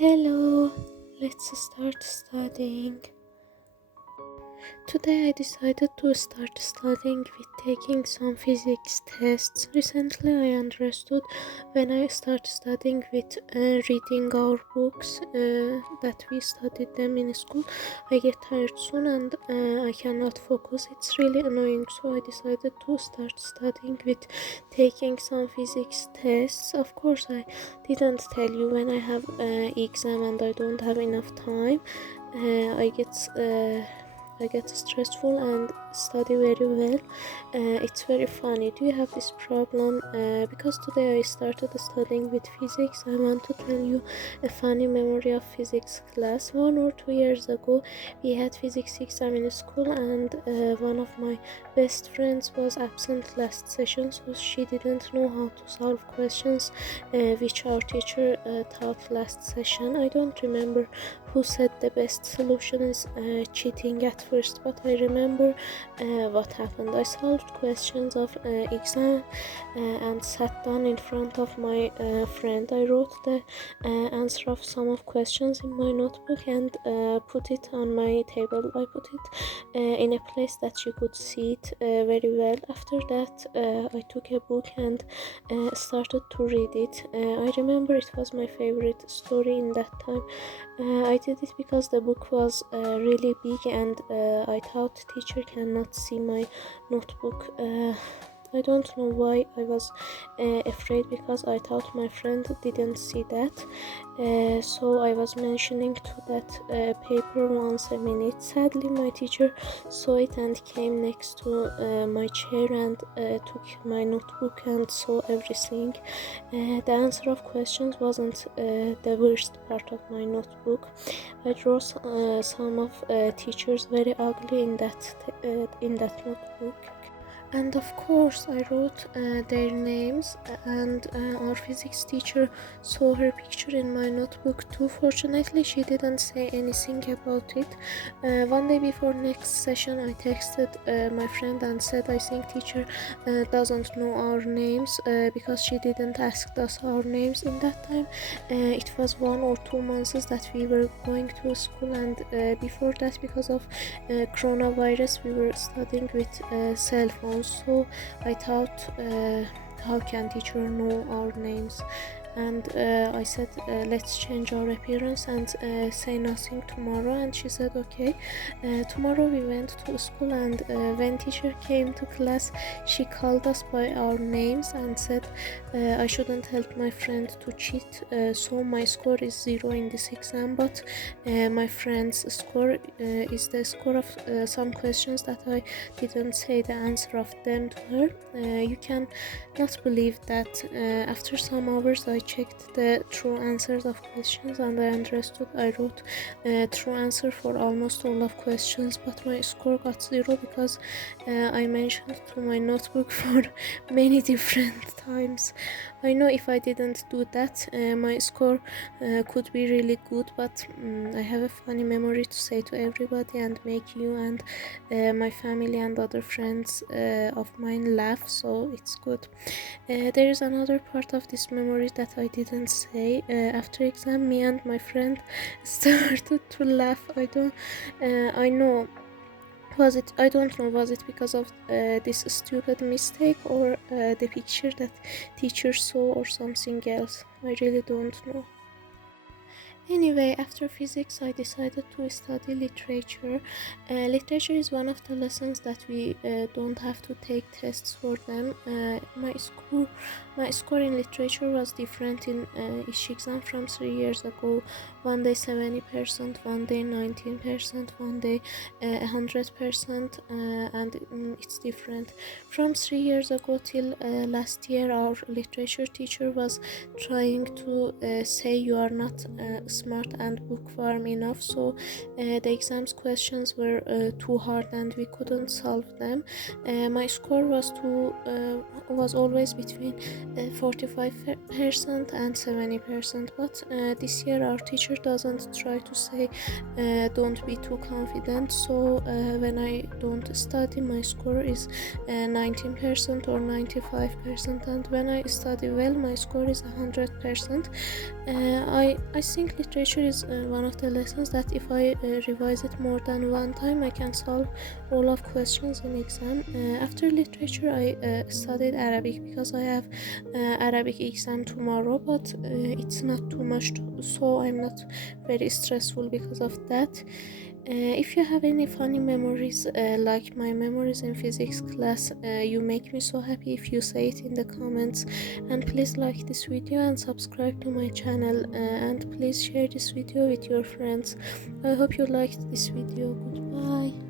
Hello, let's start studying. Today I decided to start studying with taking some physics tests. Recently I understood when I start studying with reading our books that we studied them in school, I get tired soon and I cannot focus. It's really annoying, so I decided to start studying with taking some physics tests. Of course I didn't tell you when I have exam and I don't have enough time. I get stressful and study very well. It's very funny. Do you have this problem? Because today I started studying with physics, I want to tell you a funny memory of physics class. 1 or 2 years ago, we had physics exam in school, and one of my best friends was absent last session, so she didn't know how to solve questions which our teacher taught last session. I don't remember who said the best solution is cheating at first, but I remember what happened. I solved questions of exam and sat down in front of my friend. I wrote the answer of some of questions in my notebook and put it on my table. I put it in a place that you could see it very well. After that I took a book and started to read it. I remember it was my favorite story in that time. I did it because the book was really big and I thought teacher cannot see my notebook. I don't know why I was afraid, because I thought my friend didn't see that. So I was mentioning to that paper once a minute. Sadly, my teacher saw it and came next to my chair and took my notebook and saw everything. The answer of questions wasn't the worst part of my notebook. I drew some of teachers very ugly in that notebook. And of course I wrote their names, and our physics teacher saw her picture in my notebook too. Fortunately she didn't say anything about it. One day before next session I texted my friend and said I think teacher doesn't know our names because she didn't ask us our names in that time. It was 1 or 2 months that we were going to school, and before that, because of coronavirus, we were studying with cell phones. So I thought, how can teacher know our names? And I said let's change our appearance and say nothing tomorrow, and she said okay. Tomorrow we went to school, and when teacher came to class she called us by our names and said I shouldn't help my friend to cheat, so my score is 0 in this exam, but my friend's score is the score of some questions that I didn't say the answer of them to her. You can not believe that after some hours I checked the true answers of questions and I understood. I wrote true answer for almost all of questions, but my score got 0 because I mentioned to my notebook for many different times. I know if I didn't do that my score could be really good, but I have a funny memory to say to everybody and make you and my family and other friends of mine laugh, so it's good. There is another part of this memory that I didn't say. After exam, me and my friend started to laugh. I don't know, was it because of this stupid mistake or the picture that teacher saw or something else. I really don't know. Anyway, after physics I decided to study literature. Literature is one of the lessons that we don't have to take tests for them. My score in literature was different in each exam from 3 years ago. One day 70%, one day 19%, one day 100%, and it's different. From 3 years ago till last year, our literature teacher was trying to say you are not smart and bookworm enough, so the exams questions were too hard and we couldn't solve them. My score was always between 45% and 70%, but this year our teacher doesn't try to say don't be too confident, so when I don't study my score is 19% or 95%, and when I study well my score is 100%. I think literature is one of the lessons that if I revise it more than one time, I can solve all of questions in exam. After literature, I studied Arabic because I have Arabic exam tomorrow, but it's not too much, so I'm not very stressful because of that. If you have any funny memories like my memories in physics class, you make me so happy if you say it in the comments. And please like this video and subscribe to my channel, and please share this video with your friends. I hope you liked this video. Goodbye.